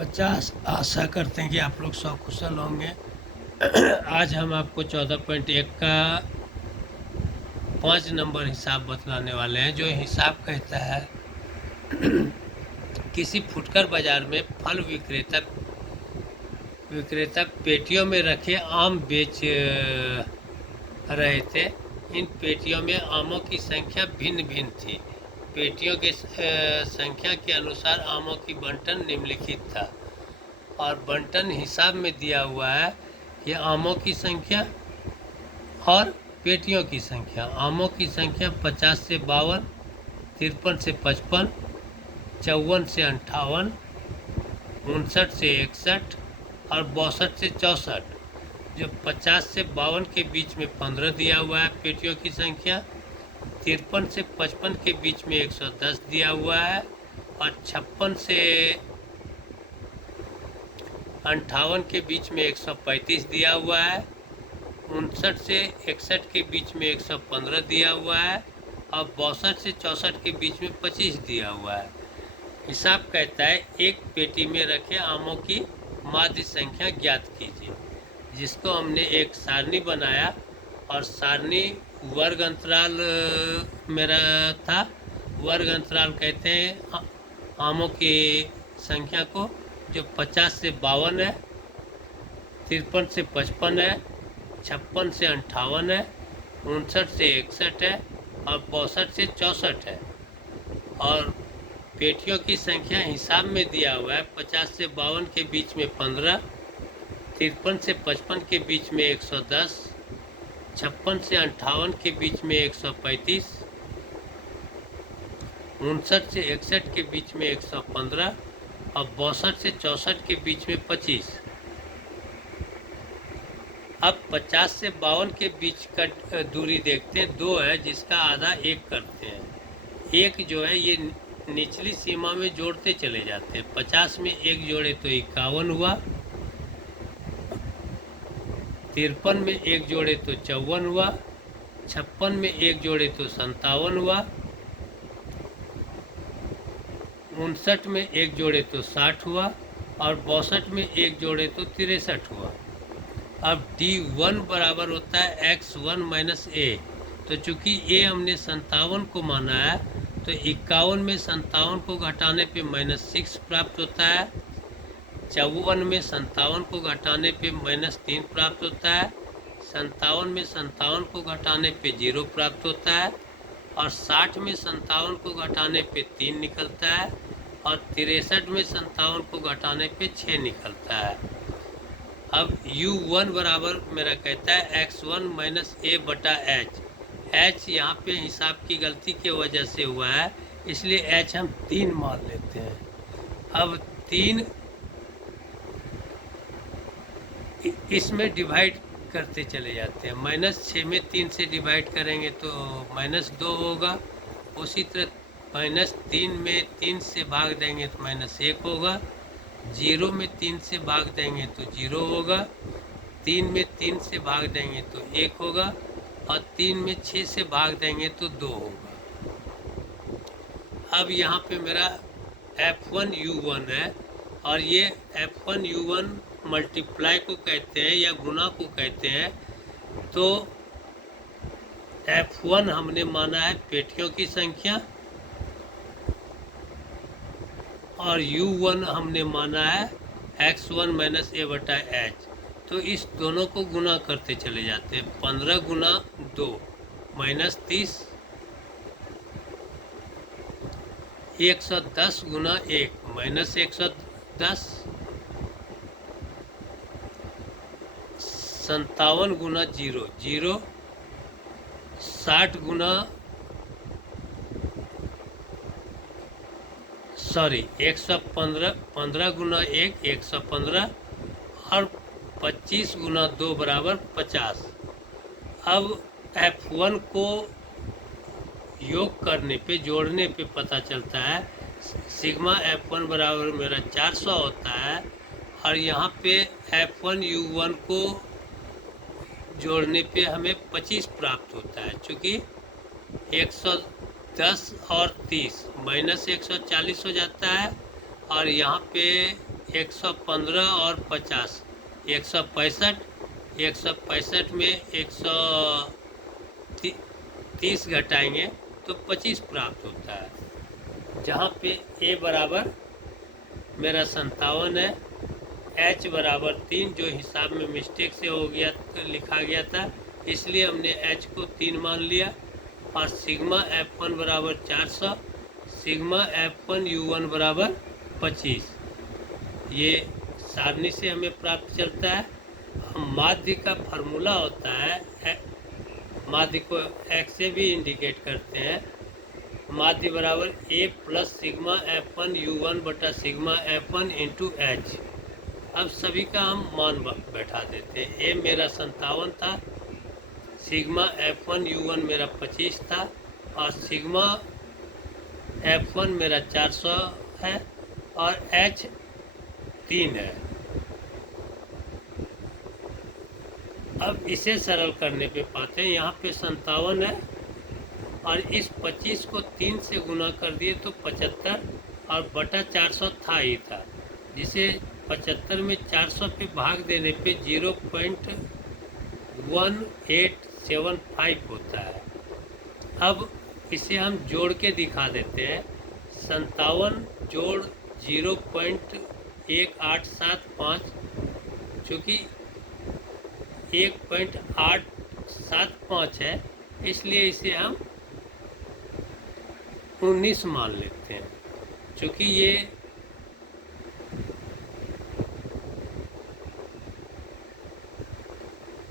बच्चा आशा करते हैं कि आप लोग सकुशल होंगे। आज हम आपको 14.1 का 5 नंबर हिसाब बतलाने वाले हैं। जो हिसाब कहता है किसी फुटकर बाजार में फल विक्रेता पेटियों में रखे आम बेच रहे थे। इन पेटियों में आमों की संख्या भिन्न भिन्न थी। पेटियों के संख्या के अनुसार आमों की बंटन निम्नलिखित था और बंटन हिसाब में दिया हुआ है कि आमों की संख्या और पेटियों की संख्या। आमों की संख्या 50 से 52, 53 से 55, 54 से 58, 59 से 61 और 62 से 64। जो 50 से 52 के बीच में 15 दिया हुआ है पेटियों की संख्या, 53 से 55 के बीच में 110 दिया हुआ है और 56 से 58 के बीच में 135 दिया हुआ है, 59 से 61 के बीच में 115 दिया हुआ है और 62 से 64 के बीच में 25 दिया हुआ है। हिसाब कहता है एक पेटी में रखे आमों की माध्य संख्या ज्ञात कीजिए, जिसको हमने एक सारणी बनाया और सारणी वर्ग अंतराल मेरा था। वर्ग अंतराल कहते हैं आमों की संख्या को, जो 50 से 52 है, 53 से 55 है, 56 से 58 है, 59 से 61 है और 62 से 64 है। और पेटियों की संख्या हिसाब में दिया हुआ है 50 से 52 के बीच में 15, 53 से 55 के बीच में 110, 56 से 58 के बीच में 135, 59 से 61 के बीच में 115 और 62 से 64 के बीच में 25। अब 50 से 52 के बीच का दूरी देखते हैं, 2 है जिसका आधा 1 करते हैं। 1 जो है ये निचली सीमा में जोड़ते चले जाते हैं। 50 में 1 जोड़े तो 51 हुआ, 53 में 1 जोड़े तो 54 हुआ, 56 में 1 जोड़े तो 57 हुआ, 59 में 1 जोड़े तो 60 हुआ और 62 में 1 जोड़े तो 63 हुआ। अब D1 बराबर होता है x1 माइनस a। तो चूंकि a हमने 57 को माना है तो 51 में 57 को घटाने पे -6 प्राप्त होता है, 54 में 57 को घटाने पे -3 प्राप्त होता है, 57 में 57 को घटाने पे 0 प्राप्त होता है और 60 में 57 को घटाने पे 3 निकलता है और 63 में 57 को घटाने पे 6 निकलता है। अब U1 बराबर मेरा कहता है x1 माइनस a बटा h। h यहाँ पे हिसाब की गलती की वजह से हुआ है, इसलिए h हम 3 मान लेते हैं। अब 3 इसमें डिवाइड करते चले जाते हैं। -6 में 3 से डिवाइड करेंगे तो -2 होगा। उसी तरह -3 में 3 से भाग देंगे तो -1 होगा। 0 में 3 से भाग देंगे तो 0 होगा। 3 में 3 से भाग देंगे तो 1 होगा और 3 में 6 से भाग देंगे तो 2 होगा। अब यहाँ पे मेरा F1U1 है और ये F1U1 मल्टीप्लाई को कहते हैं या गुना को कहते हैं। तो F1 हमने माना है पेटियों की संख्या और U1 हमने माना है x1 माइनस a बटा h। तो इस दोनों को गुना करते चले जाते हैं। 15 गुना 2 -30, 110 गुना 1 -110, 57 गुना 0 0, 60 गुना 115, 15 गुना 1 115 और 25 गुना 2 बराबर 50। अब F1 को योग करने पे, जोड़ने पे पता चलता है सिग्मा F1 बराबर मेरा 400 होता है और यहाँ पे F1U1 को जोड़ने पे हमें 25 प्राप्त होता है। चूँकि 110 और 30 -140 हो जाता है और यहाँ पे 115 और 50 165, 165 में 130 घटाएंगे तो 25 प्राप्त होता है। जहाँ पे a बराबर मेरा 57 है, h बराबर 3 जो हिसाब में मिस्टेक से हो गया लिखा गया था, इसलिए हमने h को 3 मान लिया। और सिग्मा F1 बराबर 400, सिग्मा F1 U1 बराबर 25। ये सारणी से हमें प्राप्त चलता है। हम माध्य का फार्मूला होता है, माध्य को x से भी इंडिकेट करते हैं। माध्य बराबर a plus sigma F1 U1 बटा सिग्मा F1 इंटू एच। अब सभी का हम मान बैठा देते हैं। a मेरा 57 था, सिग्मा F1 U1 मेरा 25 था और सिग्मा F1 मेरा 400 है और h 3 है। अब इसे सरल करने पे पाते हैं, यहाँ पे 57 है और इस 25 को 3 से गुना कर दिए तो 75 और बटा 400 था ही था, जिसे 75 में 400 पे भाग देने पे 0.1875 होता है। अब इसे हम जोड़ के दिखा देते हैं। 57 जोड़ 0.1875, चूँकि 1.875 है, इसलिए इसे हम 19 मान लेते हैं। चूँकि ये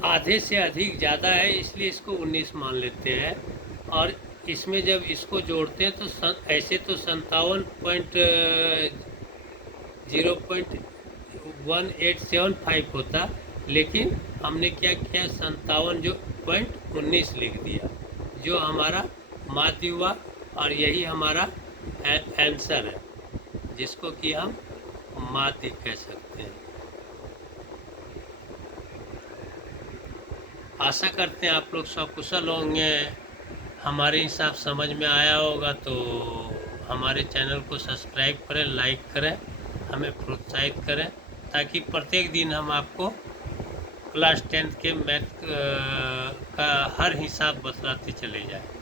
आधे से अधिक ज़्यादा है, इसलिए इसको 19 मान लेते हैं। और इसमें जब इसको जोड़ते हैं तो ऐसे तो 0.1875 होता, लेकिन हमने क्या किया, 57 जो 19 लिख दिया, जो हमारा माध्य हुआ। और यही हमारा आंसर है, जिसको कि हम माध्य कह सकते हैं। आशा करते हैं आप लोग सकुशल होंगे, हमारे हिसाब समझ में आया होगा। तो हमारे चैनल को सब्सक्राइब करें, लाइक करें, हमें प्रोत्साहित करें, ताकि प्रत्येक दिन हम आपको क्लास 10 के मैथ का हर हिसाब बतलाते चले जाएं।